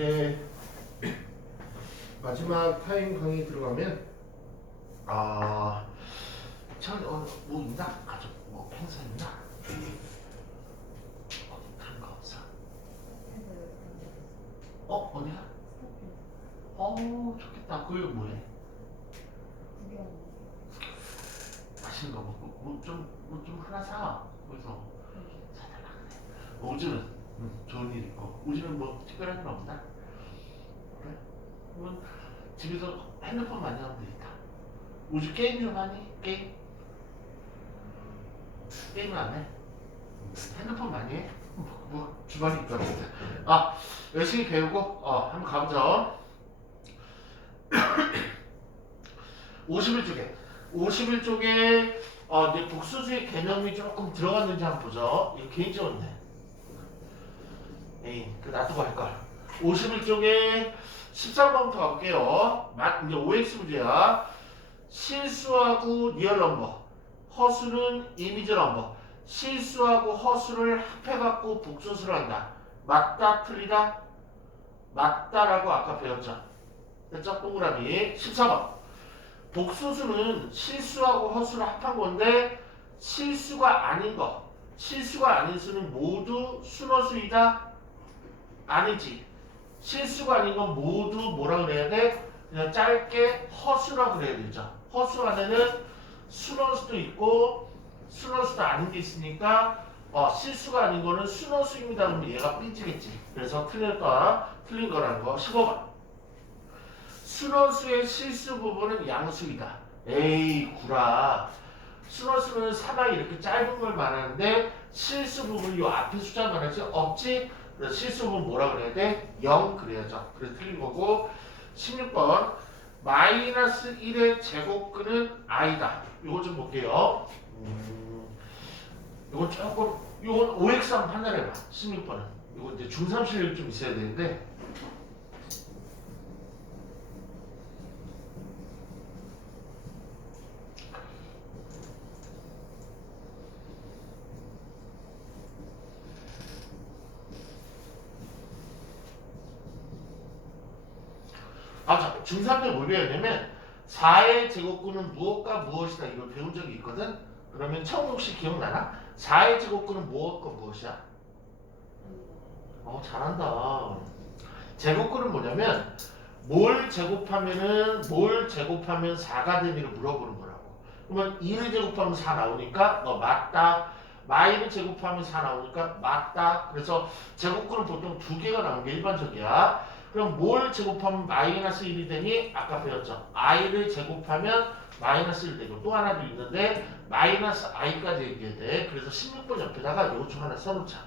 이제 마지막 타임 강의 들어가면 뭐 있나? 가족 뭐 행사 있나? 어디 다른 거 없어? 어디야? 좋겠다. 그게 뭐해? 맛있는 거 먹고 뭐 좀 하나 사. 그래서 사달라 그래. 오즈는 좋은 일 있고 오즈는 뭐 특별한 건 없나? 그래? 그러면 집에서 핸드폰 많이 하면 되겠다. 오즈 게임 좀 하니? 게임은 안 해? 핸드폰 많이 해? 뭐 주말이니까. 열심히 배우고 한번 가보자. 51쪽에 이제 복수수의 개념이 조금 들어갔는지 한번 보죠. 이거 개인적인데 그 놔두고 할걸. 51쪽에 13번부터 가볼게요. 이제 OX 문제야. 실수하고 리얼 넘버, 허수는 이미지 넘버. 실수하고 허수를 합해갖고 복수수를 한다. 맞다 틀리다? 맞다라고 아까 배웠죠. 됐죠? 동그라미. 14번. 복수수는 실수하고 허수를 합한 건데 실수가 아닌 수는 모두 순허수이다? 아니지. 실수가 아닌 건 모두 뭐라 그래야 돼? 그냥 짧게 허수라 그래야 되죠. 허수 안에는 순허수도 있고 순허수도 아닌 게 있으니까 실수가 아닌 거는 순허수입니다. 그러면 얘가 삐지겠지. 그래서 틀린 거라는 거. 15번. 순허수의 실수 부분은 양수이다. 에이 구라. 순허수는 사방이 이렇게 짧은 걸 말하는데 실수 부분이 요 앞에 숫자 말하지 없지? 그래서 실수 부분 뭐라 그래야 돼? 0 그래야죠. 그래서 틀린 거고. 16번 마이너스 1의 제곱근은 i다. 요거 좀 볼게요. 요건 OX 한번 판단해봐. 16번은 요거 이제 중3 실력이 좀 있어야 되는데 중3 때 뭘 배웠냐면 4의 제곱근은 무엇과 무엇이다 이걸 배운 적이 있거든. 그러면 처음 혹시 기억나나? 4의 제곱근은 무엇과 무엇이야? 잘한다. 제곱근은 뭐냐면 뭘 제곱하면 4가 되니를 물어보는 거라고. 그러면 2를 제곱하면 4 나오니까 너 맞다. 마이를 제곱하면 4 나오니까 맞다. 그래서 제곱근은 보통 2개가 나오는 게 일반적이야. 그럼 뭘 제곱하면 마이너스 1이 되니? 아까 배웠죠. i를 제곱하면 마이너스 1 되고 또 하나도 있는데 마이너스 i까지 얘기해야 돼. 그래서 16번 옆에다가 요청 하나 써놓자.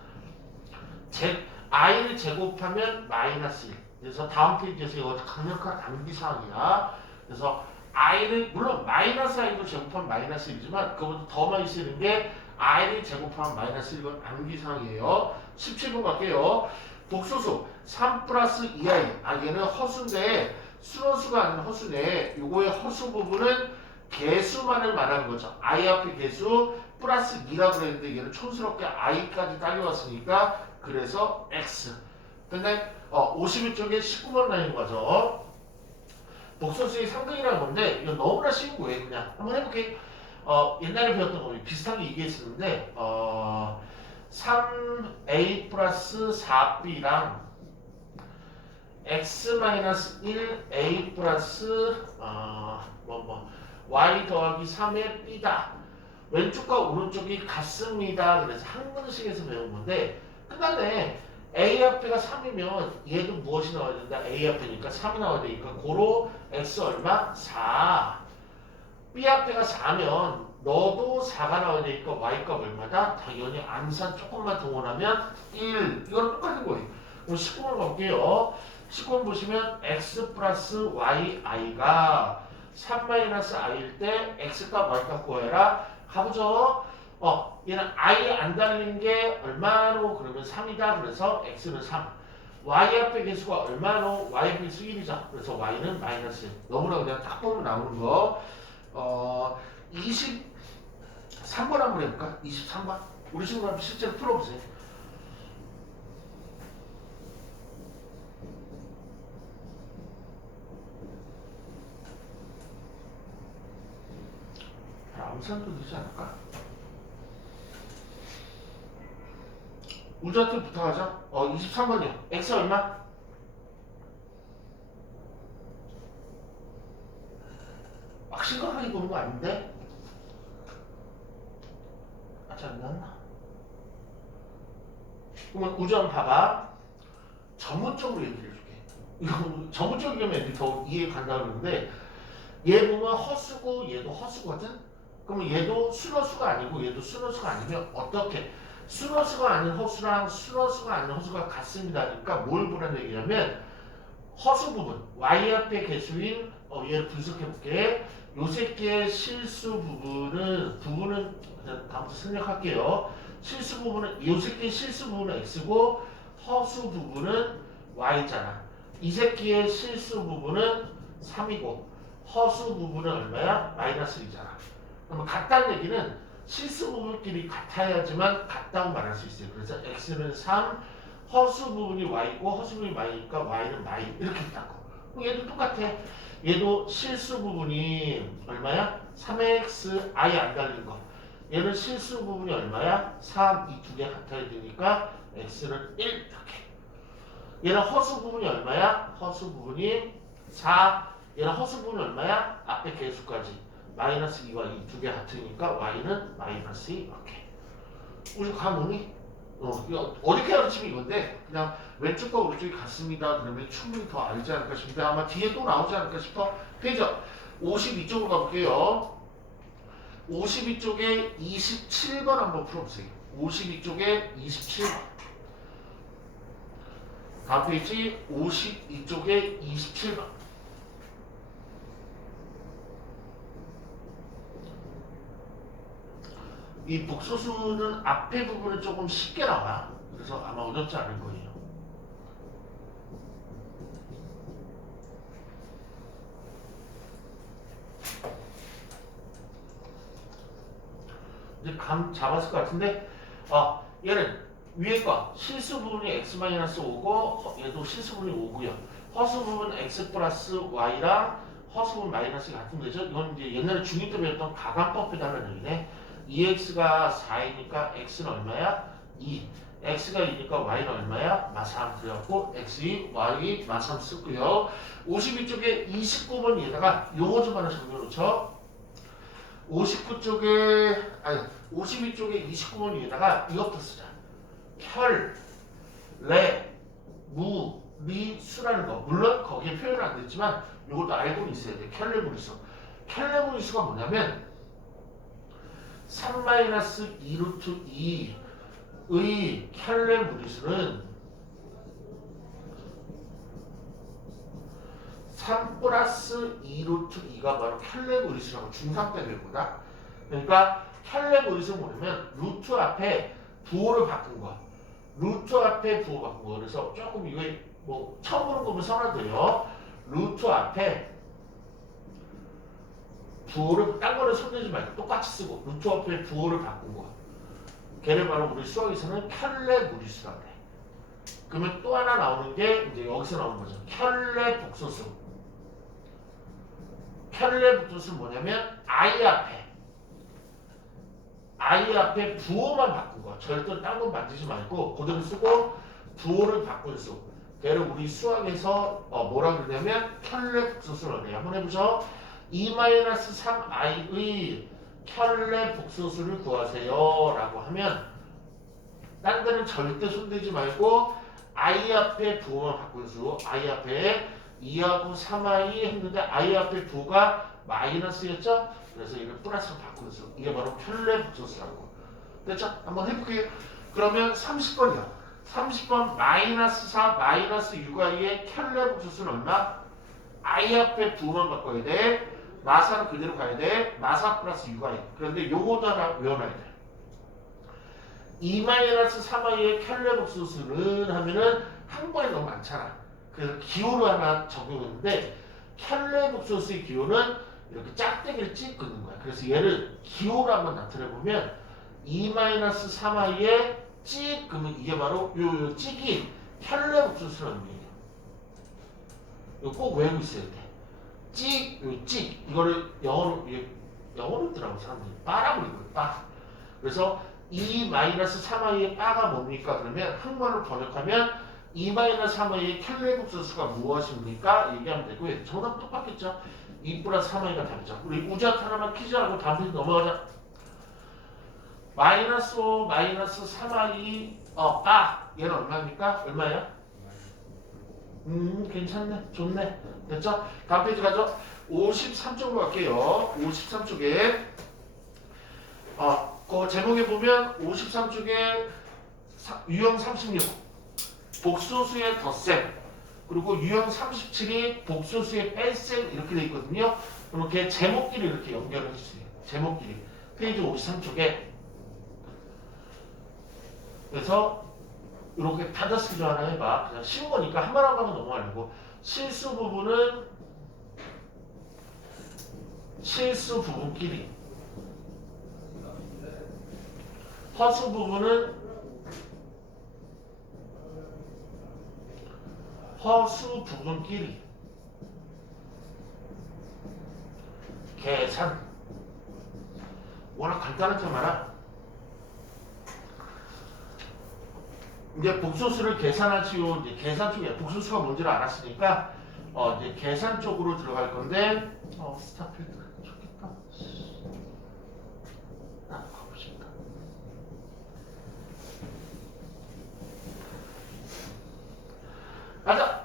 i를 제곱하면 마이너스 1. 그래서 다음 페이지에서 이거 강력한 암기사항이야. 그래서 i를 물론 마이너스 i도 제곱하면 마이너스 1이지만 그거보다 더 많이 쓰는 게 i를 제곱하면 마이너스 1은 암기사항이에요. 17번 갈게요. 복소수 3 플러스 2i. 얘는 허수인데 순허수가 아닌 허수네. 요거의 허수 부분은 개수만을 말하는 거죠. i 앞에 개수 플러스 2라고 그랬는데 얘는 촌스럽게 i까지 딸려왔으니까 그래서 x. 근데 51쪽에 19번 라인 거죠. 복소수의 상등이라는 건데 이거 너무나 쉬운 거예요. 그냥 한번 해볼게. 옛날에 배웠던 거 비슷한 게 이게 있었는데 3a 플러스 4b랑 x-1a 플러스 y 더하기 3의 b다. 왼쪽과 오른쪽이 같습니다. 그래서 한문식에서 배운 건데 끝났네. a 앞에가 3이면 얘도 무엇이 나와야 된다? a 앞에니까 3이 나와야 되니까 고로 x 얼마? 4. b 앞에가 4면 너도 4가 나와야 되니까 y값 얼마다? 당연히 암산 조금만 동원하면 1. 이건 똑같은 거예요. 그럼 19번 갈게요. 19번 보시면 x 플러스 yi가 3-i일 때 x값 y값 구해라. 가보죠. 얘는 i 안 달린 게 얼마로? 그러면 3이다. 그래서 x는 3. y 앞에 개수가 얼마로? y 앞에 개수 1이죠. 그래서 y는 마이너스 1. 너무나 그냥 딱 보면 나오는 거. 23번 한번 해볼까? 23번. 우리 친구 한번 실제로 풀어보세요. 암산도 되지 않을까? 우주한테 부탁하자. 23번이요. x 얼마? 막 심각하게 보는 거 아닌데? 아직 안 나왔나? 그러면 우주 한번 봐봐. 전문적으로 얘기를 해줄게. 이거 전문적이면 애들이 더 이해가 간다 그러는데 얘 보면 허수고 얘도 허수거든? 그러면 얘도 순허수가 아니고 얘도 순허수가 아니면 어떻게? 순허수가 아닌 허수랑 순허수가 아닌 허수가 같습니다. 그러니까 뭘 보라는 얘기냐면 허수 부분, y 앞에 개수인 얘를 분석해 볼게. 요 새끼의 실수 부분은 다음부터 생략할게요. 실수 부분은 요 새끼의 실수 부분은 x고 허수 부분은 y잖아. 이 새끼의 실수 부분은 3이고 허수 부분은 얼마야? 마이너스 2잖아. 그러면 같다는 얘기는 실수 부분끼리 같아야지만 같다고 말할 수 있어요. 그래서 x는 3, 허수 부분이 y고 허수 부분이 y니까 y는 마이 이렇게 있다고. 얘도 똑같아. 얘도 실수 부분이 얼마야? 3x 아예 안 달린 거. 얘는 실수 부분이 얼마야? 3, 이 두 개 같아야 되니까 x는 1 이렇게. 얘는 허수 부분이 얼마야? 허수 부분이 4. 얘는 허수 부분이 얼마야? 앞에 개수까지. 마이너스 2와 2 두 개 같으니까 y는 마이너스 2 이렇게. 우리 감오니? 이거 어떻게 가르치면 이건데 그냥 왼쪽과 오른쪽이 같습니다. 그러면 충분히 더 알지 않을까 싶은데 아마 뒤에 또 나오지 않을까 싶어. 페이지 52쪽으로 가볼게요. 52쪽에 27번 한번 풀어보세요. 52쪽에 27번. 다음 페이지 52쪽에 27번. 이 복소수는 앞에 부분은 조금 쉽게 나와. 그래서 아마 어렵지 않을 거예요. 이제 감 잡았을 것 같은데 얘는 위에 거 실수 부분이 x-5고 얘도 실수 부분이 5고요. 허수 부분 x 플러스 y랑 허수 부분 마이너스 같은 거죠. 이건 이제 옛날에 중2 때 배웠던 가감법이라는 얘기네. 2x가 4이니까 x는 얼마야? 2. x가 2니까 y는 얼마야? 마3. 그래갖고 x2, y 마3 쓰고요. 52쪽에 29번에다가 요거 좀 하나 정리해놓죠. 52쪽에 29번 위에다가 이것부터 쓰자. 혈, 레, 무, 리, 수라는 거. 물론 거기에 표현은 안 됐지만 이것도 알고는 있어야 돼. 켤레무리수. 켤레무리수가 뭐냐면 3-2 루트 2의 켤레무리수는 3 플러스 2 루트 2가 바로 켤레무리수라고 중3 때 배우거든. 그러니까 켤레무리수는 뭐냐면 루트 앞에 부호를 바꾼 거. 루트 앞에 부호 바꾼 거. 그래서 조금 이거 뭐 처음 보는 거면 써놔도요. 루트 앞에 부호를 딴 거를 손대지 말고 똑같이 쓰고 루트 앞에 부호를 바꾼 거. 걔를 바로 우리 수학에서는 켤레무리수라고 해. 그러면 또 하나 나오는 게 이제 여기서 나오는 거죠. 켤레복소수. 켤레복소수는 뭐냐면 I 앞에 부호만 바꾼 거. 절대 딴 건 만지지 말고 그대로 쓰고 부호를 바꾼 수. 걔를 우리 수학에서 뭐라 그러냐면 켤레복소수라고 해요. 한번 해보죠. 2-3i의 켤레복소수를 구하세요 라고 하면 딴 데는 절대 손대지 말고 I 앞에 부호만 바꾼 수. I 앞에 2하고 3i 했는데 I 앞에 부호가 마이너스였죠? 그래서 이걸 플러스로 바꾼 수. 이게 바로 켤레복소수라고. 됐죠? 한번 해볼게요. 그러면 30번이요. 30번 마이너스 4 마이너스 6i의 켤레복소수는 얼마? I 앞에 부호만 바꿔야 돼. 마사는 그대로 가야 돼. 마사 플러스 6i. 그런데 요거도 하나 외워놔야 돼. 2-3i의 켤레복소수는 하면은 한 번에 너무 많잖아. 그래서 기호를 하나 적용했는데 켤레복소수의 기호는 이렇게 짝대기를 찍 긋는 거야. 그래서 얘를 기호로 한번 나타내보면 2-3i의 찍 그러면 이게 바로 요 찍이 켤레복소수라는 얘기예요. 이거 꼭 외우고 있어야 돼. 찍, 요 찍 이거를 영어로 영어로 있더라고 사람들이. 빠라고 읽어요. 빠. 그래서 2-3i의 빠가 뭡니까? 그러면 한국말로 번역하면 2-3i의 켈레 복소수가 무엇입니까? 얘기하면 되고요. 정답 똑같겠죠? 2 플러스 3i가 답이죠. 우리 우주한테 하나만 퀴즈하고 다음 페이지 넘어가자. -5 -3i 얘는 얼마입니까? 얼마예요? 괜찮네. 좋네. 됐죠? 다음 페이지 가죠. 53쪽으로 갈게요. 53쪽에 그 제목에 보면 53쪽에 유형 36 복소수의 덧셈 그리고 유형 37이 복소수의 뺄셈 이렇게 돼 있거든요. 그럼 걔 제목끼리 이렇게 연결을 해주세요. 제목끼리 페이지 53쪽에 그래서 이렇게 타다스키 좀 하나 해봐. 그냥 쉬운 거니까 한 번 한 번은 넘어가려고. 실수 부분끼리 허수 부분은 허수 부분끼리 계산. 워낙 간단하지 마라. 이제 복소수를 계산하지요. 이제 계산 쪽에 복소수가 뭔지를 알았으니까 이제 계산 쪽으로 들어갈 건데 스타필드 좋겠다. 가고 싶다. 가자.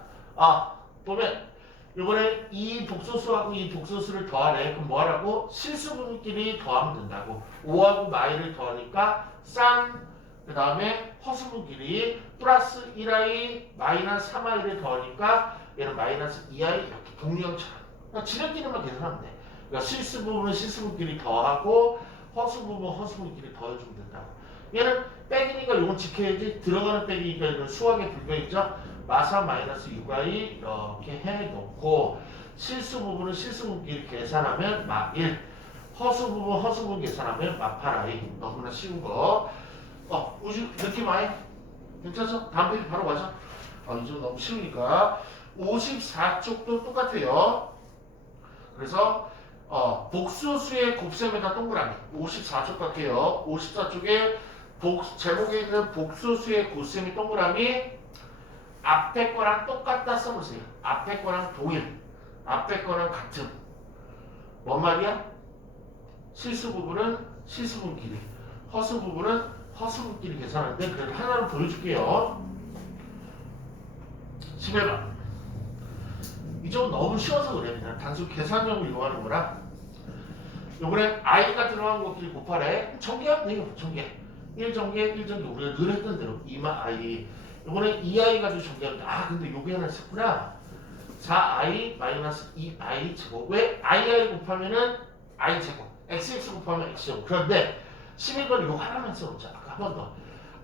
보면 이번에 이 복소수하고 이 복소수를 더하래. 그럼 뭐 하라고? 실수 부분끼리 더하면 된다고. 5하고 마이를 더하니까 쌍 그 다음에 허수분끼리 플러스 1i 마이너스 3i를 더하니까 얘는 마이너스 2i 이렇게 동량처럼 그러니까 지름끼리만 계산하면 돼. 그러니까 실수 부분은 실수분끼리 더하고 허수 부분 허수분끼리 더해주면 된다고. 얘는 빼기니까 이건 지켜야지. 들어가는 빼기니까 이건 수학의 불변이죠. 마사 마이너스 6i 이렇게 해놓고 실수 부분은 실수분끼리 계산하면 마1 허수 부분 허수분 계산하면 마8i. 너무나 쉬운 거. 우주 느낌 와요? 괜찮죠? 다음 페이지 바로 가자. 이제 너무 쉬우니까 54쪽도 똑같아요. 그래서 복수수의 곱셈에다 동그라미 54쪽 갈게요. 54쪽에 제목에 있는 복수수의 곱셈이 동그라미 앞에 거랑 똑같다 써보세요. 앞에 거랑 동일, 앞에 거랑 같은. 뭔 말이야? 실수 부분은 실수분끼리, 허수 부분은 허수분끼리 계산하는데 그래도 하나를 보여줄게요. 11번. 이 점은 너무 쉬워서 그래. 그냥 단순 계산형을 이용하는 거라. 요번에 i가 들어간 것끼리 곱하래. 전개하면 돼요. 전개. 1전개, 1전개. 우리가 늘 했던 대로 2마 i. 요번에 2i 가지고 전개하면 돼. 근데 요게 하나 있었구나. 4i 마이너스 2i 제곱. 왜 i 곱하면은 i 제곱. xx 곱하면 x 제곱. 그런데 11번 이거 하나만 써보자. 아까 한 번 더.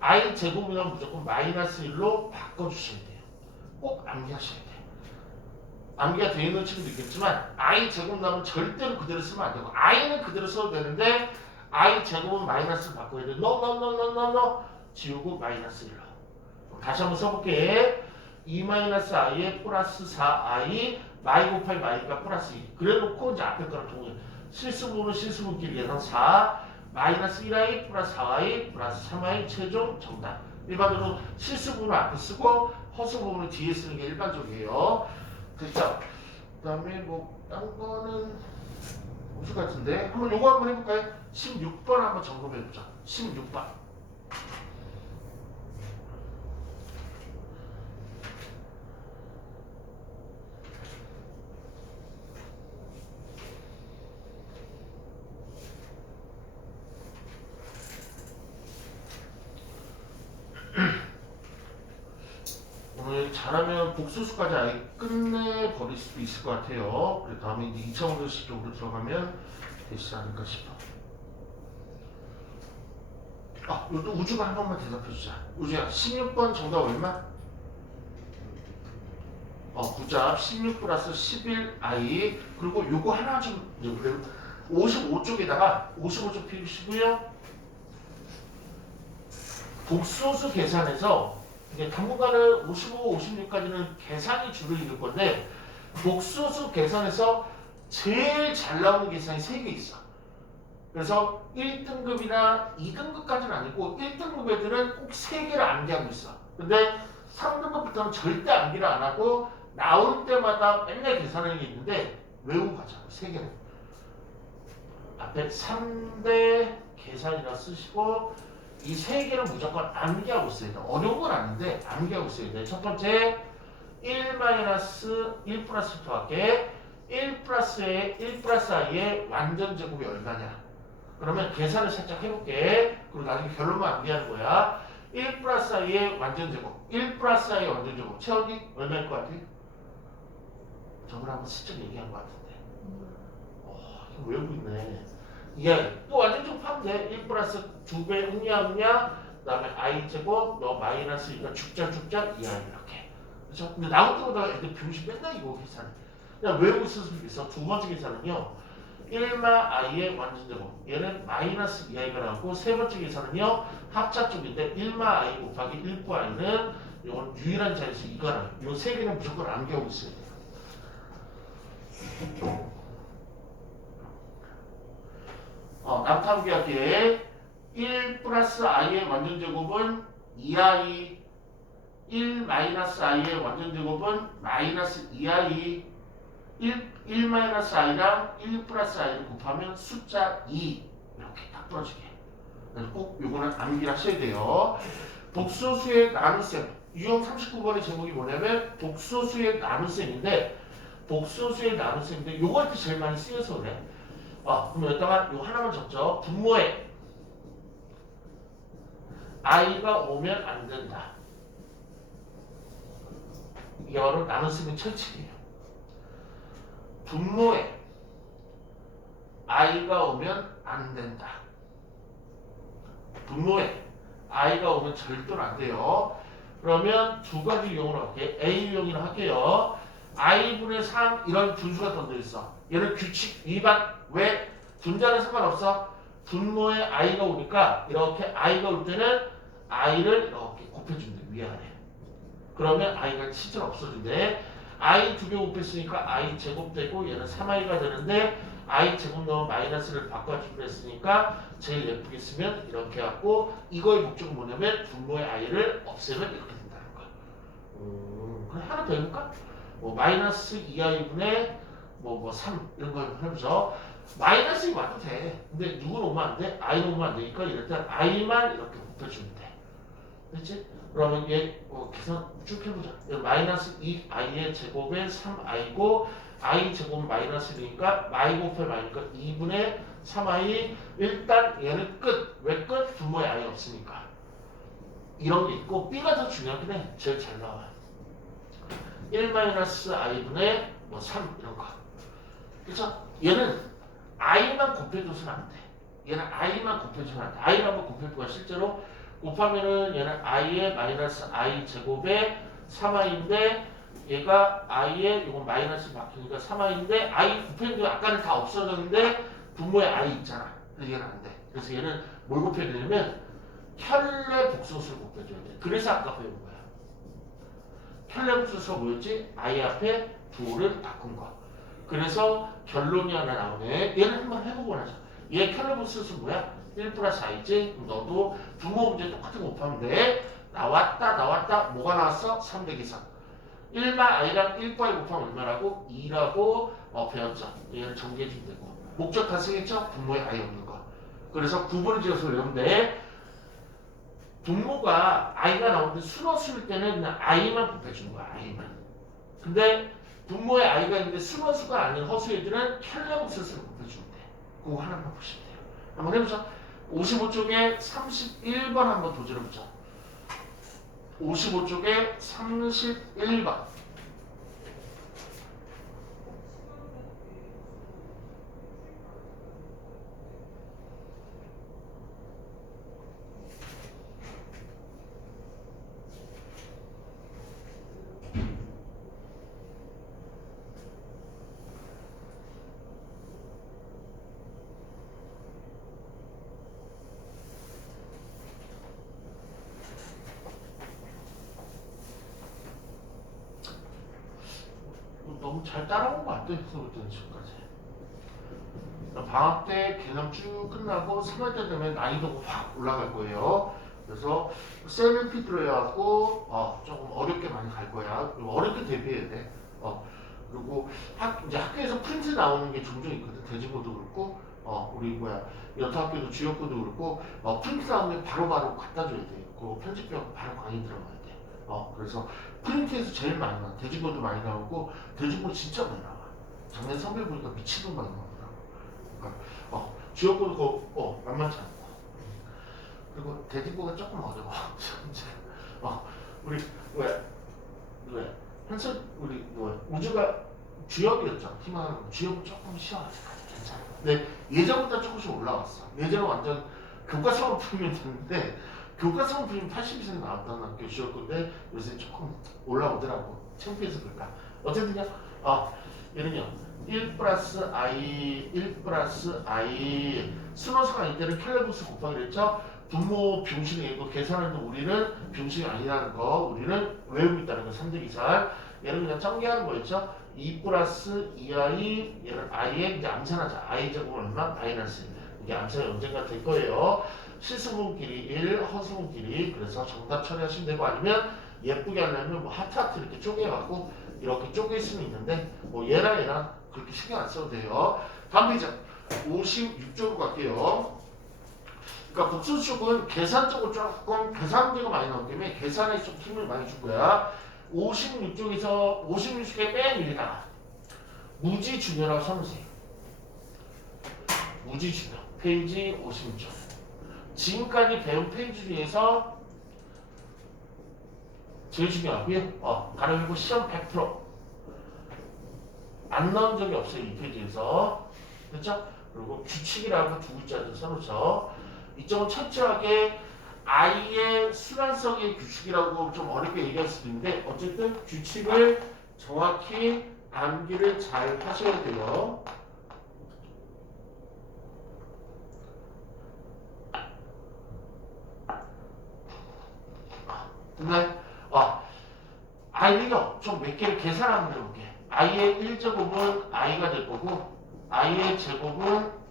i 제곱이면 무조건 마이너스 1로 바꿔주시면 돼요. 꼭 암기하셔야 돼요. 암기가 되어 있는 친구도 있겠지만 i 제곱 나오면 절대로 그대로 쓰면 안 되고 i는 그대로 써도 되는데 i 제곱은 마이너스를 바꿔야 돼. no 지우고 마이너스 1로. 다시 한번 써볼게. 2-i에 플러스 4i 마이 곱하기 마이니까 플러스 2. 그래놓고 이제 앞에 거랑 동일. 실수분은 실수분끼리 계산 4 마이너스 1i 플러스 4i 플러스 3i 최종 정답. 일반적으로 실수분을 앞에 쓰고 허수분을 뒤에 쓰는 게 일반적이에요. 됐죠? 그 다음에 딴 거는 무슨 같은데? 한번 요거 한번 해볼까요? 16번 한번 점검해보자. 16번. 오늘 잘하면 복수수까지 아예 끝내버릴 수도 있을 것 같아요. 그래 다음에 이제 2차원도식 쪽으로 들어가면 되지 않을까 싶어. 이것도 우주가 한 번만 대답해주자. 우주야 16번 정답 얼마? 9잡 16 플러스 11i 그리고 요거 하나 좀 55쪽에다가 55쪽 피우시고요. 복소수 계산에서 이게 당분간은 55, 56까지는 계산이 주를 이룰 건데 복소수 계산에서 제일 잘 나오는 계산이 3개 있어. 그래서 1등급이나 2등급까지는 아니고 1등급 애들은 꼭 3개를 암기하고 있어. 근데 3등급부터는 절대 암기를 안 하고 나올 때마다 맨날 계산하는 게 있는데 외우고 가자고 3개는. 앞에 3대 계산이라 쓰시고 이 3개는 무조건 암기하고 있어야 돼. 어려운 건 아닌데 암기하고 있어야 돼. 첫 번째 1 플러스 더하기 1 플러스 i의 완전 제곱이 얼마냐. 그러면 계산을 살짝 해볼게. 그리고 나중에 결론만 암기하는 거야. 1 플러스 i의 완전 제곱 1 플러스 i의 완전 제곱 채원이 얼마일 것 같아? 저번에 한번 슬쩍 얘기한 것 같은데 이거 외우고 있네. 또 완전 제곱하면 돼. 1 플러스 2배 응냐 그 다음에 i 제곱 너 마이너스 이거 죽자 2i 이렇게. 그렇죠? 근데 나올 때마다 애들 병신 맨날 이거 계산해. 그냥 외우고 있을 수 있어. 두 번째 계산은요 1마 i의 완전 제곱 얘는 마이너스 2i가 나오고 세 번째 계산은요 합차 쪽인데 1마 i 곱하기 1부 i는 이건 유일한 자리수 이거는 이 세 개는 무조건 암기하고 있어야 돼요. 남탐기하기에 1 플러스 i의 완전 제곱은 2i 1 마이너스 i의 완전 제곱은 마이너스 2i 1 마이너스 i랑 1 플러스 i를 곱하면 숫자 2 이렇게 딱 떨어지게. 꼭 요거는 암기를 하셔야 돼요. 복소수의 나눗셈 유형 39번의 제목이 뭐냐면 복소수의 나눗셈인데 복소수의 나눗셈인데 요거 할 때 제일 많이 쓰여서 그래. 그럼 여기다가 요 하나만 적죠. 분모에 i가 오면 안 된다. 이게 바로 나눗셈의 철칙이에요. 분모에 i가 오면 안 된다. 분모에 i가 오면 절대로 안 돼요. 그러면 두 가지 유형으로 할게요. A 유형이라 할게요. i분의 3 이런 분수가 던져 있어. 얘는 규칙 위반. 왜? 분자는 상관없어. 분모에 i가 오니까 이렇게 i가 올 때는 i를 이렇게 곱해주면 돼. 위아래. 그러면 i가 실제로 없어진대. i 두 개 곱했으니까 i 제곱 되고 얘는 3i가 되는데 i 제곱 넣으면 마이너스를 바꿔주기로 했으니까 제일 예쁘게 쓰면 이렇게 하고 이거의 목적은 뭐냐면 분모의 i를 없애면 이렇게 된다는 거야. 그럼 하나 더 해볼까? 마이너스 2i분의 3 이런 걸 해보죠. 마이너스 와도 돼. 근데 누구는 오면 안 돼? i는 오면 안 되니까 이럴 땐 i만 이렇게 곱해주면 돼. 그렇지? 그러면 얘 계산 쭉 해보자. 마이너스 2i의 제곱에 3i고 i 제곱은 마이너스 1이니까 마이 곱해 마이니까 2분의 3i. 일단 얘는 끝. 왜 끝? 분모에 i 없으니까. 이런 게 있고 b가 더 중요하긴 해. 제일 잘 나와. 1 마이너스 i분의 3 이런 거. 그렇죠? 얘는 i만 곱해줘서는 안 돼. 얘는 i만 곱해줘서는 안 돼. i를 한번 곱해볼까 실제로? 곱하면은 얘는 i의 마이너스 i 제곱에 3i인데 얘가 i의 이건 마이너스 바뀌니까 3i인데 i 곱해도 아까는 다 없어졌는데 분모에 i 있잖아. 그래서 얘는 안 돼. 그래서 얘는 뭘 곱해야 되냐면 켤레 복소수를 곱해줘야 돼. 그래서 아까 배운 거야. 켤레 복소수가 뭐였지? i 앞에 부호를 바꾼 거. 그래서 결론이 하나 나오네. 얘는 한번 해보고 나자. 얘 켤레 복소수 뭐야? 1 플러스 i지? 너도 분모 문제 똑같은 거 곱하면 돼. 나왔다. 뭐가 나왔어? 300 이상. 1마 i랑 1과 i 곱하면 얼마라고? 2라고 배웠죠. 얘를 정리해주면 되고. 목적 달성했죠? 분모에 i 없는 거. 그래서 구분을 지어서 외우면 돼. 분모가 i가 나오는데 순원수일 때는 그냥 i만 곱해주는 거야. i만. 근데 분모에 i가 있는데 순원수가 아닌 허수애들은 켤레복소수를 곱해주면 돼. 그거 하나만 보시면 돼요. 한번 해보자. 55쪽에 31번 한번 도전해보자. 55쪽에 31번. 너무 잘 따라온 것 같아. 서부터 지금까지. 방학 때 개념 쭉 끝나고 3월 때 되면 난이도가 확 올라갈 거예요. 그래서 셀 LP 들어야갖고 조금 어렵게 많이 갈 거야. 그리고 어렵게 대비해야 돼. 그리고 이제 학교에서 프린트 나오는 게 종종 있거든. 대지고도 그렇고 우리 여타학교도 주역고도 그렇고 프린트 나오면 바로바로 갖다 줘야 돼. 그리고 편집하고 바로 강의 들어가야 돼. 그래서 프린트에서 제일 많이 나와. 대지고도 많이 나오고 대지고 진짜 많이 나와. 작년 선별 보니까 미치도록 많이 나오더라고. 그러니까 주역고도 만만치 않고. 그리고 대지고가 조금 어려워. 우리 한참 우리 우주가 주역이었죠. 희망하는 주역은 조금 쉬워요. 괜찮아. 근데 예전보다 조금씩 올라왔어. 예전은 완전 교과서만 풀면 됐는데 교과서만 풀면 80% 나왔던 학교 주역인데 요새 조금 올라오더라고. 창피해서 그럴까. 어쨌든요. 얘는요. 1 플러스 i 순호수가 아닐 때는 켈레부스 곱하기 그랬죠. 분모 병식이고 계산하는 우리는 병식이 아니라는 거 우리는 외우고 있다는 거 3대2살 얘는 그냥 전개하는 거였죠. 2 플러스 2i 얘는 i에 이제 암산하자. i 제곱은 얼마? 마이너스 1 이게 암산이 언젠가 될 거예요. 실수분끼리 1 허수분끼리 그래서 정답 처리하시면 되고 아니면 예쁘게 하려면 하트 이렇게 쪼개갖고 이렇게 쪼갤 수는 있는데 얘랑 그렇게 신경 안 써도 돼요. 다음 페이지 56쪽으로 갈게요. 그러니까 복수축은 계산적으로 조금 계산비가 많이 나오기 때문에 계산에 좀 힘을 많이 줄 거야. 56쪽에서 56쪽에 맨 위에다가 무지중요라고 써놓으세요. 무지중요 페이지 56쪽. 지금까지 배운 페이지 중에서 제일 중요하고요. 가로열고 시험 100% 안 나온 적이 없어요. 이 페이지에서. 그렇죠? 그리고 규칙이라고 두 글자를 써놓죠. 이쪽은 철저하게 i의 순환성의 규칙이라고 좀 어렵게 얘기할 수도 있는데 어쨌든 규칙을 정확히 암기를 잘 하셔야 돼요. 근데 i는요 좀 몇 개를 계산 한번 해볼게. i의 1제곱은 i가 될 거고 i의 제곱은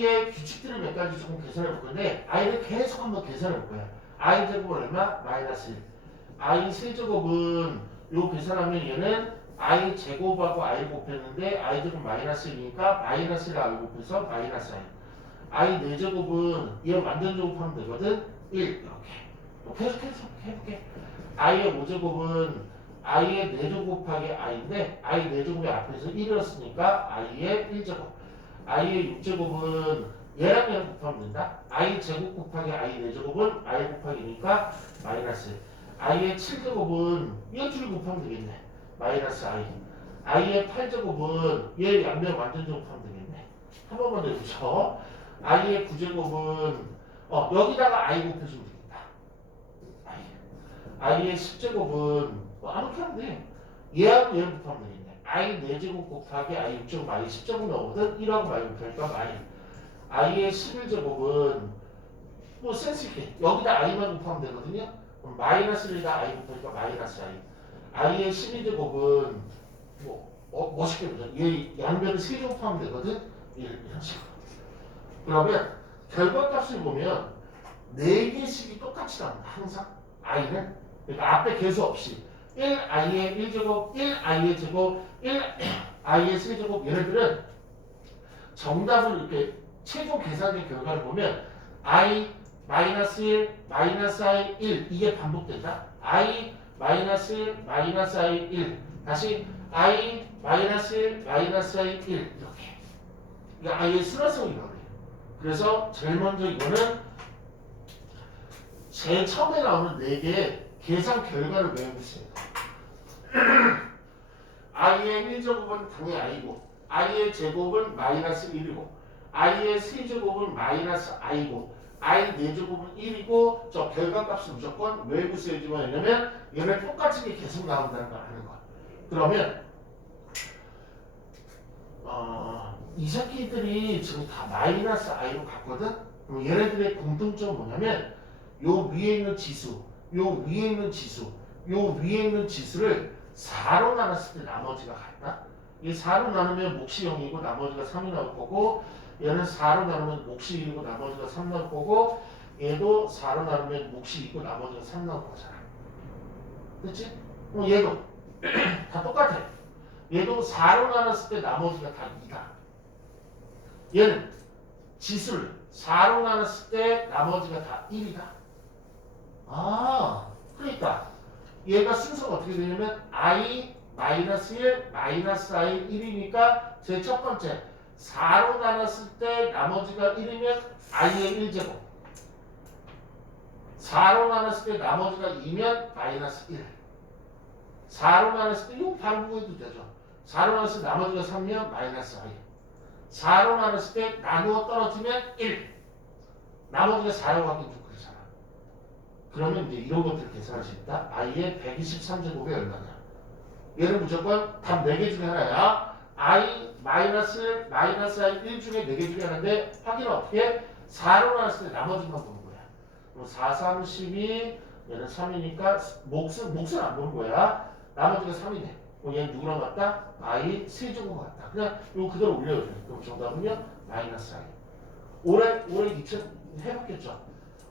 i의 규칙들을 몇 가지 조금 계산해 볼 건데 i를 계속 한번 계산해 볼 거야. i 제곱은 얼마? 마이너스 1. i 세제곱은 요 계산하면 얘는 i 제곱하고 i 곱했는데 i 제곱 마이너스 1이니까 마이너스 1을 i 곱해서 마이너스 i. i 4제곱은 얘 완전 제곱하면 되거든. 1 이렇게. 계속 해볼게. i의 5제곱은 i의 4제곱 곱하기 i인데 i 4제곱이 앞에서 1이었으니까 i의 1제곱. i의 6제곱은 얘랑 곱하면 된다. i 제곱 곱하기 i 4제곱은 i 곱하기니까 마이너스 1. i의 7제곱은 얘 둘이 곱하면 되겠네. 마이너스 i. i의 8제곱은 얘 양면 완전 제곱하면 되겠네. 한 번만 더 해보죠. i의 9제곱은 여기다가 i 곱해주면 되겠다. i의 10제곱은 아무렇게 하면 돼. 얘하고 얘를 곱하면 되겠네. i 4제곱 곱하기 i 6제곱 i 10제곱 나오거든. 1하고 마이 곱하니까 마이. i의 11제곱은 센스 있게 여기다 i만 곱하면 되거든요. 그럼 마이너스 1에다 i 곱하니까 마이너스 i. i의 12제곱은 멋있게 보자. 얘 양변을 3개 곱하면 되거든. 이런 식으로. 그러면 결과값을 보면 4개씩이 똑같이 나온다. 항상 i는. 그러니까 앞에 개수 없이 1i의 1제곱, 1i의 제곱, 1i의 세제곱 얘네들은 정답을 이렇게 최종 계산된 결과를 보면 i 마이너스 1, 마이너스 i 1 이게 반복된다. i 마이너스 1, 마이너스 i 1 다시 i 마이너스 1, 마이너스 i 1 이렇게. 그러니까 i의 순환성이라고 해요. 그래서 제일 먼저 이거는 제일 처음에 나오는 4개의 계산 결과를 외워보세요. i의 1제곱은 당연히 i고 i의 제곱은 마이너스 1이고 i의 세제곱은 마이너스 i고 I 4제곱은 1이고 저 결과값은 무조건 외부 쓰여지만 왜냐면 얘네 똑같은 게 계속 나온다는 걸 아는 거야. 그러면 이 새끼들이 지금 다 마이너스 i로 갔거든? 그럼 얘네들의 공통점은 뭐냐면 요 위에 있는 지수, 요 위에 있는 지수, 요 위에 있는 지수를 4로 나눴을 때 나머지가 같다? 이 4로 나누면 몫이 0이고 나머지가 3이 나올 거고 얘는 4로 나누면 몫이 1이고 나머지가 3 나올 거고 얘도 4로 나누면 몫이 2고 나머지가 3 나올 거잖아. 그렇지? 얘도 다 똑같아. 얘도 4로 나눴을 때 나머지가 다 2다. 얘는 지수를 4로 나눴을 때 나머지가 다 1이다. 그러니까 얘가 순서가 어떻게 되냐면 i 마이너스 1 마이너스 i 1이니까 제 첫 번째 4로 나눴을 때 나머지가 1이면 i의 1제곱 4로 나눴을 때 나머지가 2면 마이너스 1 4로 나눴을 때 이거 바로 구해도 되죠. 4로 나눴을 때 나머지가 3이면 마이너스 i 4로 나눴을 때 나누어 떨어지면 1 나머지가 4라고 하긴 좀 그렇잖아. 그러면 이제 이런 것들을 계산할 수 있다. i의 123제곱이 얼마냐. 얘는 무조건 답 4개 중에 하나야. i 마이너스 i 1 중에 4개 중에 하나인데 확인은 어떻게? 4로 나눴을 때 나머지만 보는 거야. 그럼 4, 3, 12 얘는 3이니까 몫은 안 보는 거야. 나머지가 3이네. 그럼 얘는 누구랑 같다? i 세제곱 같다. 그냥 이거 그대로 올려도 돼. 그럼 정답은요? 마이너스 i. 올해 2000 해봤겠죠?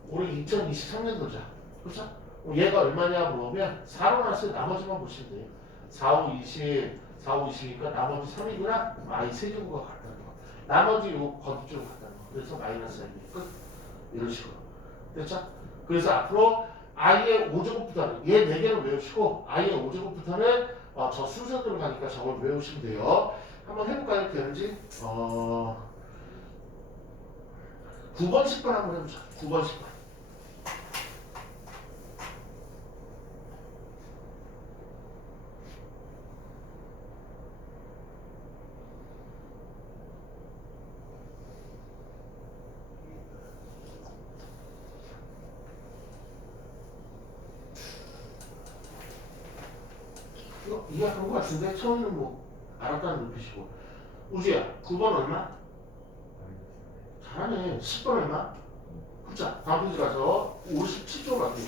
올해 2023년도죠. 그렇죠? 얘가 얼마냐 물어보면 4로 나눴을 때 나머지만 보시면 돼요. 4, 5, 20, 4, 5, 20이니까 나머지 3이구나? i 세제곱과 같다는 거. 나머지 요 거듭적으로 같다는 거. 그래서 마이너스 i 끝. 이런 식으로. 됐죠? 그래서 앞으로 i의 5제곱부터는 얘 4개를 외우시고 i의 5제곱부터는 저 순서대로 가니까 저걸 외우시면 돼요. 한번 해볼까요? 되는지? 9번, 10번 한번 해보자. 9번, 10번. 이거 이해한 것 같은데 처음에는 뭐 알았다는 눈빛이고. 우주야 9번 얼마? 잘하네. 10번 얼마? 그자 다음 페이지 가서 57쪽으로 갈게요.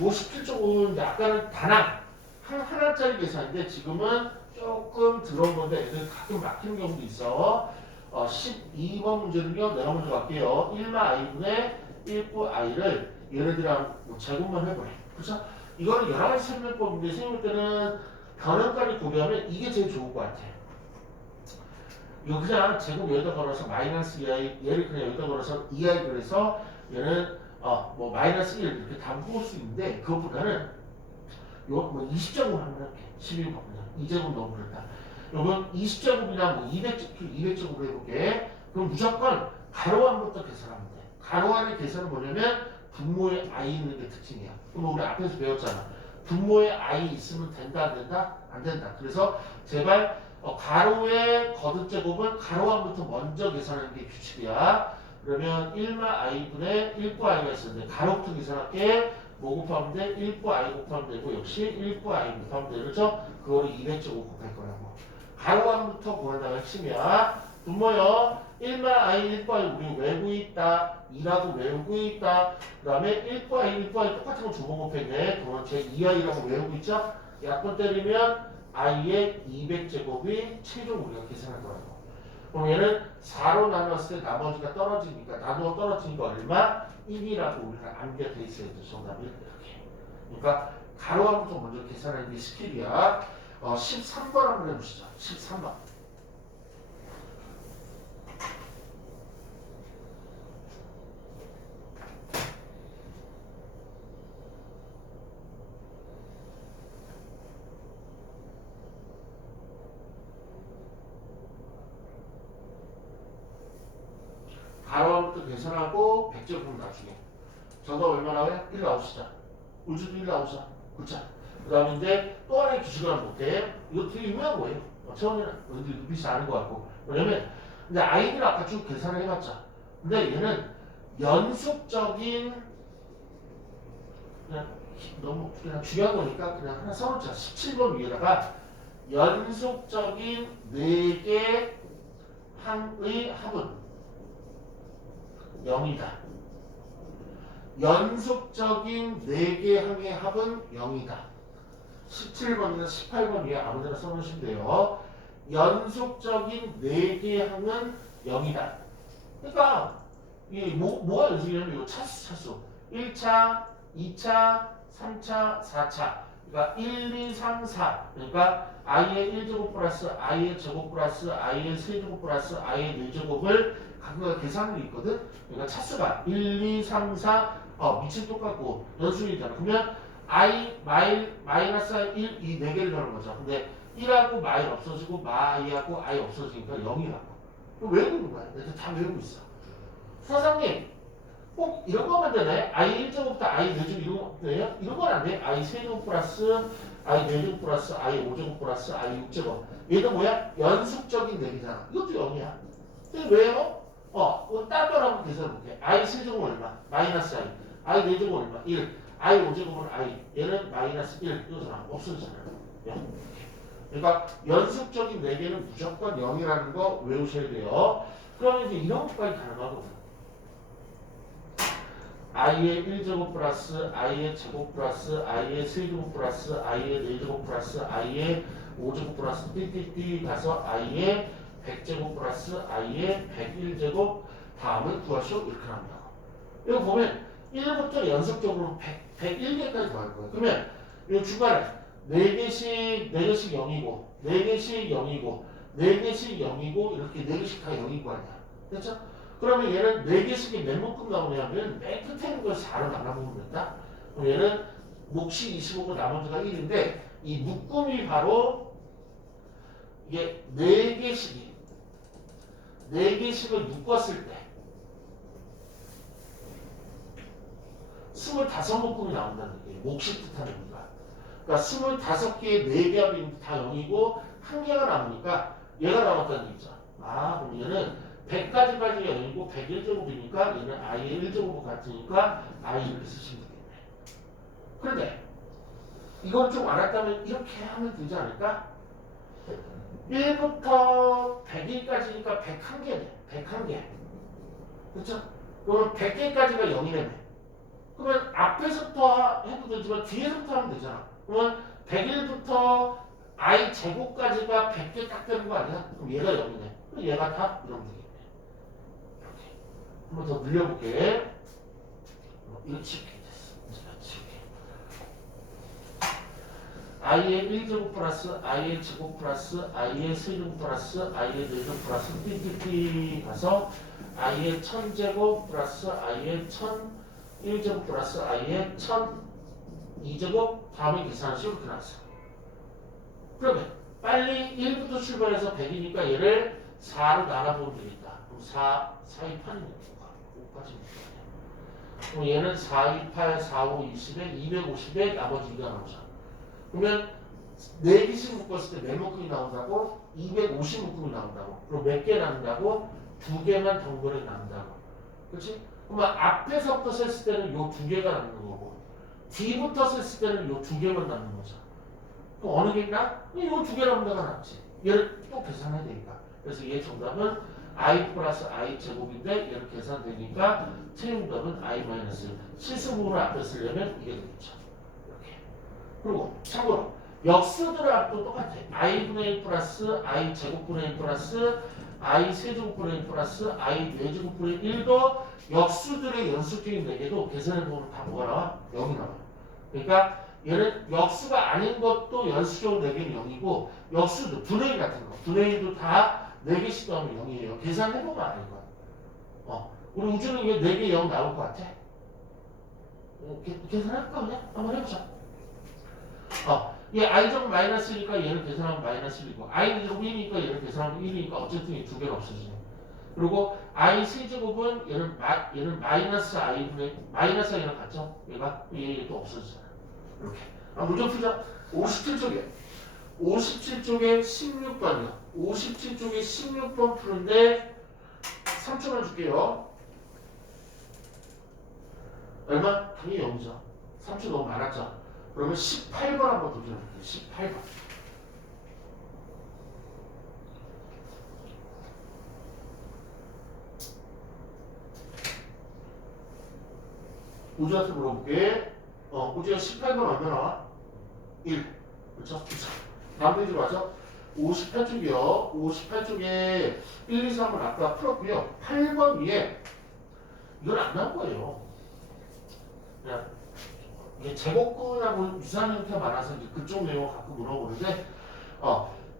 57쪽은 아까는 단항 하나짜리 계산인데 지금은 조금 들어온 건데 애들 가끔 막히는 경우도 있어. 12번 문제는요. 내가 먼저 갈게요. 1마 i분의 1부 i를 얘네들이랑 뭐 제곱만 해보래. 그쵸? 이거는 여러 가지 설명법인데 생각할 때는 변형까지 고려하면 이게 제일 좋을 것 같아. 이거 그냥 제곱 여기다 걸어서 마이너스 2i 얘를 그냥 여기다 걸어서 2i 그래서 얘는 뭐 마이너스 1 이렇게 다 뽑을 수 있는데 그것보다는 요뭐 20제곱 한번 할게. 11번 그냥 2제곱 너무 그렇다. 요건 20제곱이나 뭐 200제곱으로 해볼게. 그럼 무조건 가로 안부터 계산하면 돼. 가로 안의 계산은 뭐냐면 분모에 i 있는 게 특징이야. 그럼 우리 앞에서 배웠잖아. 분모에 i 있으면 된다 안 된다? 안 된다. 그래서 제발 가로의 거듭제곱은 가로 안부터 먼저 계산하는 게 규칙이야. 그러면 1마 i분의 1부 i가 있었는데 가로부터 계산할게. 뭐 곱하면 돼? 1부 i 곱하면 되고 역시 1부 i 곱하면 돼. 그렇죠? 그거를 200제곱 곱할 거라고. 가로 안부터 구한다는 핵심이야. 분모요. 1마 i 1부 i 우리 외우고 있다. 2라고 외우고 있다. 그 다음에 1부 i 1부 i 똑같은 거 두 번 곱했네. 그건 제 2i라고 외우고 있죠? 약분 때리면 i의 200제곱이 최종 우리가 계산할 거라고. 그럼 얘는 4로 나눴을 때 나머지가 떨어지니까 나누어 떨어지니까 얼마? 1이라고 우리가 암기가 돼 있어야 돼. 정답이 이렇게. 그러니까 가로 안부터 먼저 계산하는 게 스킬이야. 13번 한번 해보시죠. 13번. 가로부터 계산하고 100제곱 나중에 저도 얼마 나와요? 1 나오시자. 우주도 1 나오자. 그렇죠? 그 다음에 이제 또 하나의 기술을 한번 볼게요. 이거 되게 유명한 거예요. 처음에는 눈빛이 아는 것 같고. 왜냐면 이제 아이들 아까 쭉 계산을 해봤자 근데 얘는 연속적인 그냥 너무 그냥 중요한 거니까 그냥 하나 써놓자. 17번 위에다가 연속적인 4개 항의 합은 0이다. 연속적인 4개 항의 합은 0이다. 17번이나 18번 위에 아무데나 써놓으시면 돼요. 연속적인 4개 항은 0이다. 그러니까 이 뭐가 연속이냐면 이거 차수 1차, 2차, 3차, 4차. 그러니까 1, 2, 3, 4. 그러니까 i의 1제곱 플러스 i의 제곱 플러스 i의 세제곱 플러스 i의 4제곱을 각각 계산을 있거든. 그러니까 차수가 1, 2, 3, 4 밑이 똑같고 연속이잖아. 그러면 i 마이너스 1 이 4개를 넣는 거죠. 근데 1하고 마이 없어지고 마이하고 i 없어지니까 0이라고. 외우는 거야. 내가 다 외우고 있어. 사장님 꼭 이런 거만 되네. i 1제곱부터 i 4제곱 이런 거 돼요? 이런 건 안 돼. i 세제곱 플러스 i 4제곱 플러스 i 5제곱 플러스 i 6제곱. 얘도 뭐야? 연속적인 4개잖아. 이것도 0이야. 근데 왜요? 이거 따로 한번 계산해볼게. i 세제곱 얼마? 마이너스 i 4제곱 얼마? 1. i 5제곱은 i. 얘는 마이너스 1. 이거잖아. 없어지잖아요. 0. 그러니까 연속적인 4개는 무조건 0이라는 거 외우셔야 돼요. 그러면 이제 이런 것까지 가능하거든. i의 1제곱 플러스 i의 제곱 플러스 i의 세제곱 플러스 i의 4제곱 플러스 i의 5제곱 플러스 띠띠띠 가서 i의 100제곱 플러스 i의 101제곱 다음을 구하시오. 이렇게 합니다. 이거 보면 1부터 연속적으로 101개까지 더할 거예요. 그러면 이 중간에 4개씩 0이고 4개씩 0이고 4개씩 0이고 이렇게 4개씩 다 0인 거 아니야. 됐죠? 그러면 얘는 4개씩이 몇 묶음 나오냐면 맨 끝에 있는 걸 4로 나눠보면 된다. 그럼 얘는 몫이 25고 나머지가 1인데 이 묶음이 바로 이게 4개씩을 묶었을 때 25묶음이 나온다는 게 몫이 뜻하는 거야. 그러니까 25개의 4개 합이 다 0이고 1개가 남으니까 얘가 남았다는 얘기죠. 그럼 얘는 100까지가 0이고 101제곱이니까 얘는 i의 1제곱 같으니까 i 이렇게 쓰시면 되겠네. 그런데 이걸 좀 알았다면 이렇게 하면 되지 않을까? 1부터 100일까지니까 101개네. 101개. 그렇죠? 그러면 100개까지가 0이라며. 그러면 앞에서부터 해도 되지만 뒤에서부터 하면 되잖아. 그러면 100일부터 i 제곱까지가 100개 딱 되는 거 아니야? 그럼 얘가 0이네. 그럼 얘가 다 이러면 되겠네. 한 번 더 늘려볼게. 이렇게 됐어. i의 1제곱 플러스 i의 제곱 플러스 i의 세제곱 플러스 i의 4제곱 플러스 띠띠띠 가서 i의 1000제곱 플러스 i의 1001제곱 플러스 i의 1002제곱 다음에 계산하시고 이렇게 나왔어. 그러면 빨리 1부터 출발해서 100이니까 얘를 4로 나눠보면 되겠다. 그럼 4, 2, 8이네. 5까지 그럼 얘는 4, 2, 8, 4, 5, 20에 250에 나머지 2가 나오잖아. 그러면 4개씩 묶었을 때 몇 묶음이 나온다고? 250묶음이 나온다고. 그럼 몇 개 나온다고? 2개만 동그랗게 나온다고. 그렇지? 그러면 앞에서부터 셌을 때는 요 2개가 남는 거고 뒤부터 셌을 때는 요 2개만 남는 거죠. 그럼 어느 게 있나? 요 2개 남는 데가 낫지. 얘를 또 계산해야 되니까. 그래서 얘 정답은 i 플러스 i 제곱인데 얘를 계산되니까 최응답은 i 마이너스 실수분을 앞에 쓰려면 이게 되겠죠. 이렇게. 그리고 참고로 역수들의 합도 똑같아. i분의 1 플러스 i 제곱분의 1 플러스 i 세제곱분의 1 플러스 i 4제곱분의 1도 역수들의 연속적인 4개도 계산해보면 다 뭐가 나와? 0이 나와요. 그러니까 얘는 역수가 아닌 것도 연수적으로 4개는 0이고 역수도 분의 1 같은 거 분의 1도 다 4개씩 더하면 0이에요. 계산해보면 아는 거야. 우리 우주는 이게 4개 0 나올 것 같아. 계산할까 그냥? 한번 해보자. 얘 i제곱 마이너스 1이니까 얘를 계산하면 마이너스 1이고 i제곱 1이니까 얘를 계산하면 1이니까 어쨌든 이 2개는 없어지네. 그리고 i 세제곱은 얘는 마이너스 i분의 마이너스 i랑 같죠? 얘도 없어지잖아. 이렇게. 문제 풀자. 57쪽에 16번이요. 57쪽에 16번 푸는데 3초만 줄게요. 얼마? 당연히 0이죠. 3초 너무 많았죠. 그러면 18번 한번 도전해볼게요. 18번. 우주한테 물어볼게. 우주가 18번 얼마 나와? 1. 그렇죠? 다음 페이지로 가죠. 58쪽이요. 58쪽에 1, 2, 3을 아까 풀었고요. 8번 위에 이건 안 나온 거예요. 그냥 이게 제곱근하고 유사한 형태가 많아서 이제 그쪽 내용을 가끔 물어보는데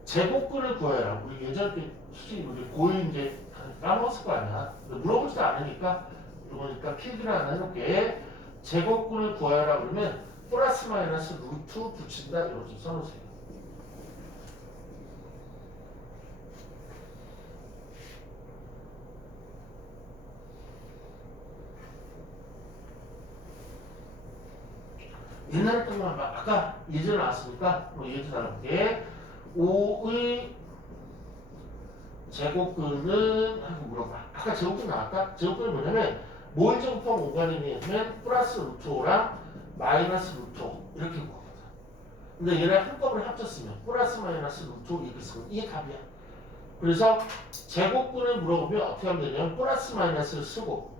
제곱근을 구해라. 우리 예전에 솔직히 우리 고1 이제 까먹었을 거 아니야. 물어보지도 않으니까 이거니까 필기를 하나 해놓을게. 제곱근을 구해라 그러면 플러스 마이너스 루트 붙인다 이거 좀 써놓으세요. 옛날에 동안 아까 예전 나왔으니까 뭐 예전 나올게. 5의 제곱근은 하고 물어봐. 아까 제곱근 나왔다? 제곱근이 뭐냐면 뭘 제곱하면 5가능이냐면 플러스 루트 5랑 마이너스 루트 5 이렇게 구하거든. 근데 얘를 한꺼번에 합쳤으면 플러스 마이너스 루트 5 이렇게 쓰면 이게 답이야. 그래서 제곱근을 물어보면 어떻게 하면 되냐면 플러스 마이너스를 쓰고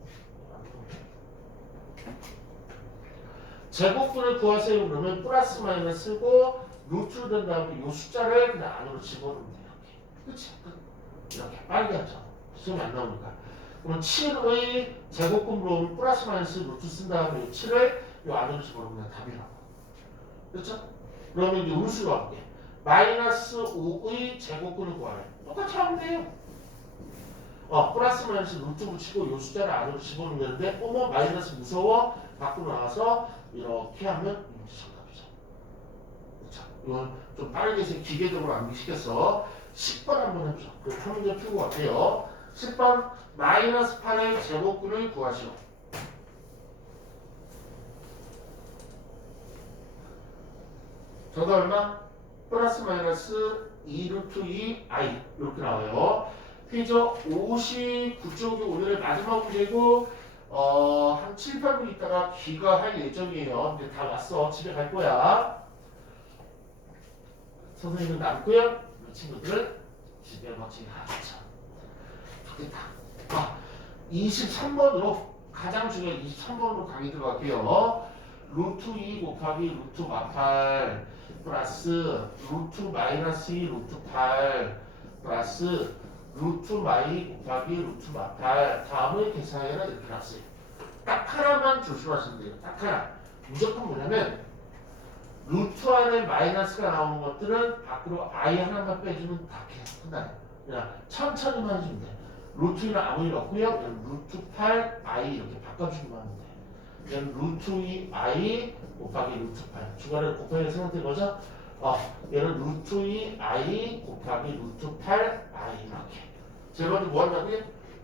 제곱근을 구하세요 그러면 플러스 마이너스 쓰고 루트를 된 다음에 이 숫자를 그냥 안으로 집어넣으면 돼. 이렇게. 그치? 이렇게 빨리 하죠. 시험이 안 나오니까. 그럼 7의 제곱근 물어보면 플러스 마이너스 루트 쓴 다음에 7을 이 안으로 집어넣으면 답이라고. 그렇죠? 그러면 이제 음수로 할게. 마이너스 5의 제곱근을 구하래. 똑같이 하면 돼요. 플러스 마이너스 루트 붙이고 이 숫자를 안으로 집어넣으면 되는데 어머 마이너스 무서워 밖으로 나와서 이렇게 하면 이게 정답이죠. 그렇죠? 이건 좀 빠르게 기계적으로 암기시켜서 10번 한번 해보죠. 그럼 한 문제 풀고 갈게요. 10번 마이너스 8의 제곱근을 구하시오. 저도 얼마? 플러스 마이너스 2 루트 2 i 이렇게 나와요. 페이지 59쪽이 오늘의 마지막 문제고 한 7, 8분 있다가 귀가할 예정이에요. 이제 다 왔어. 집에 갈 거야. 선생님은 남고요. 우리 친구들은 집에 멋지게 가겠죠. 좋겠다. 23번으로 가장 중요한 23번으로 강의 들어갈게요. 루트 2 곱하기 루트 마팔 플러스 루트 마이너스 2 루트 8 플러스 루트 마이 곱하기 루트 마팔 다음에 계산해라 이렇게 나왔어요. 딱 하나만 조심하시면 돼요. 딱 하나. 무조건 뭐냐면 루트 안에 마이너스가 나오는 것들은 밖으로 i 하나만 빼주면 다 끝나요. 그냥 천천히만 해주면 돼. 루트 1은 아무 일 없고요. 얘는 루트 8 i 이렇게 바꿔주기만 하면 돼. 얘는 루트 2 i 곱하기 루트 8 중간에 곱하기 생각된 거죠? 얘는 루트 2 i 곱하기 루트 8 i 이렇게. 제일 먼저 뭐 한다고요?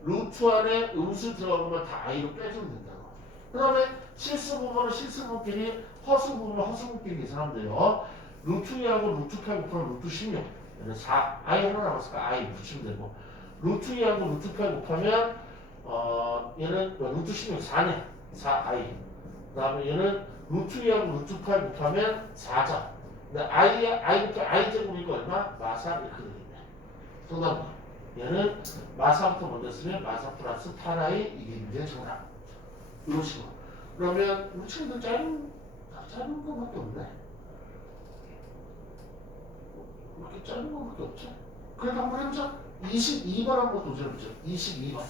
루트 안에 음수 들어가는 걸 다 i로 빼주면 된다고. 그 다음에 실수 부분은 실수 부분끼리 허수 부분은 허수 부분끼리 계산하면 돼요. 루트 2하고 루트 8 곱하면 루트 16 얘는 4 i 하나 남았으니까 i 붙이면 되고 루트 2하고 루트 8 곱하면 얘는 루트 16 4네 4i 그 다음에 얘는 루트 2하고 루트 8 곱하면 4죠. 근데 i 제곱이니까 얼마? 마사 이렇게 되겠네. 정답은 얘는 마사부터 먼저 쓰면 마사 플러스 8i 이게 문제의 정답. 이런 식으로. 그러면 우리 친구들 짧은 거밖에 없네. 이렇게 짧은 거밖에 없죠. 그래도 한번 해보자. 22번 한번 도전해보죠. 22번.